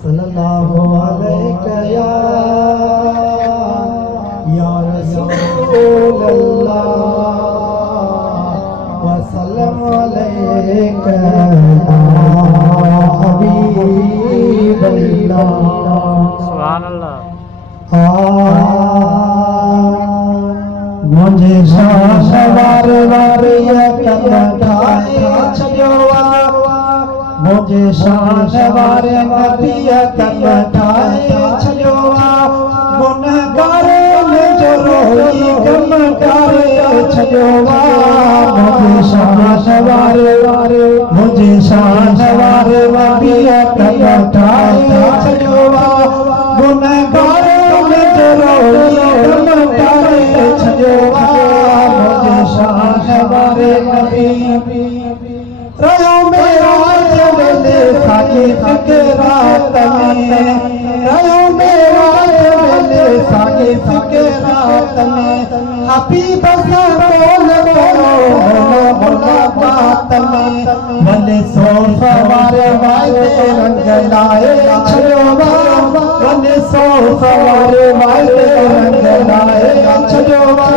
सल्लल्लाहु अलैहि या रसूल अल्लाह व सल्लम अलैका या हबीब अल्लाह। सुभान अल्लाह। मुझे शाहवार वारिया कमठाए छजवा, मुझे शाहवार नबिया कमठाए छजवा, गुनहगार में जो रोई कमठाए छजवा। मुझे शाहवार नबिया कमठाए छजवा, गुनहगार में जो रोई कमठाए छजवा। मुझे शाहवार नबी रयो मेरा जले साके फिकरात में, रयो मेरा जले साके फिकरात में। हबीब बोल करो मुलाकात में, भले सो सवार वायदे रंग लाए छजवा, भले सो सवार वायदे रंग लाए छजवा।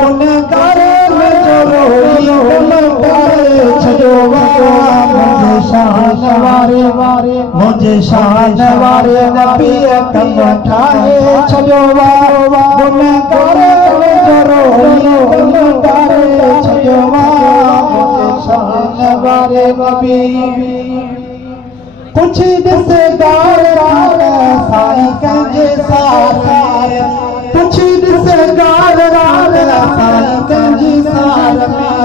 गुनहगार में जो रोई कमठाए छजवा। मुझे शाहवार नबिया कमठाए छजवा, गुनहगार में जो रोई कमठाए छजवा। मुझे शाहवार नबी कुछ दिसगार साई कंजे सार, कुछ दिसगार साई कंजे सार में।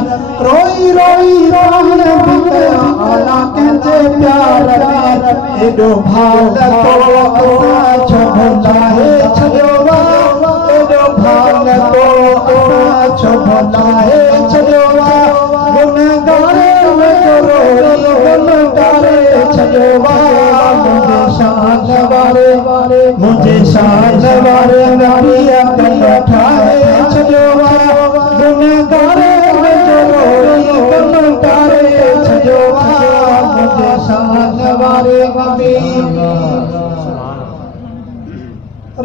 रोई रोई आला कंजे प्यार में, एडो भाल तो असा छुभलाए छजवा, एडो भाल तो असा छुभलाए छजवा। गुनहगार में जो रोई कमठाए छजवा। मुझे शाहवार नबिया कमठाए छजवा, गुनहगार में जो रोई कमठाए छजवा। मुझे शाहवार नबी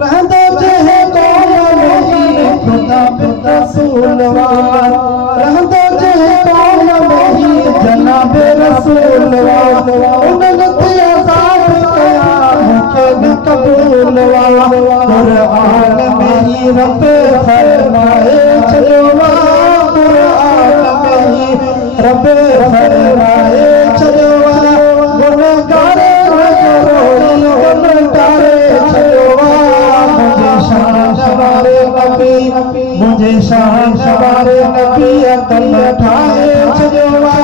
रहंदो जहे कौम में खुदा बिन रसूलवार, रहंदो जहे कौम में जनाब रसूलवार। उन्हनि ते अज़ाब कया मूंखे न क़बूलवा, क़ुरान में ही रब फरमाए छजवा, क़ुरान में ही रब फरमाए छजवा। गुनहगार में जो रोई कमठाए छजवा। मुझे शाहवार नबिया कमठाए छजवा,